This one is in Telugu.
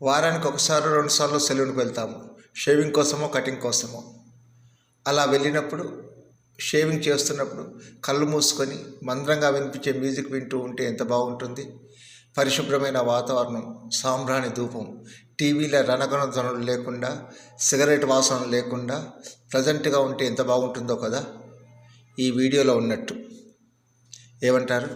వారానికి ఒకసారి 2 సార్లు సెలూన్కి వెళ్తాము, షేవింగ్ కోసమో కటింగ్ కోసమో. అలా వెళ్ళినప్పుడు షేవింగ్ చేస్తున్నప్పుడు కళ్ళు మూసుకొని మంద్రంగా వినిపించే మ్యూజిక్ వింటూ ఉంటే ఎంత బాగుంటుంది. పరిశుభ్రమైన వాతావరణం, సాంబ్రాణి ధూపం, టీవీల రణగణ ధ్వనులు లేకుండా, సిగరెట్ వాసన లేకుండా ప్రజెంట్గా ఉంటే ఎంత బాగుంటుందో కదా ఈ వీడియోలో ఉన్నట్టు. ఏమంటారు?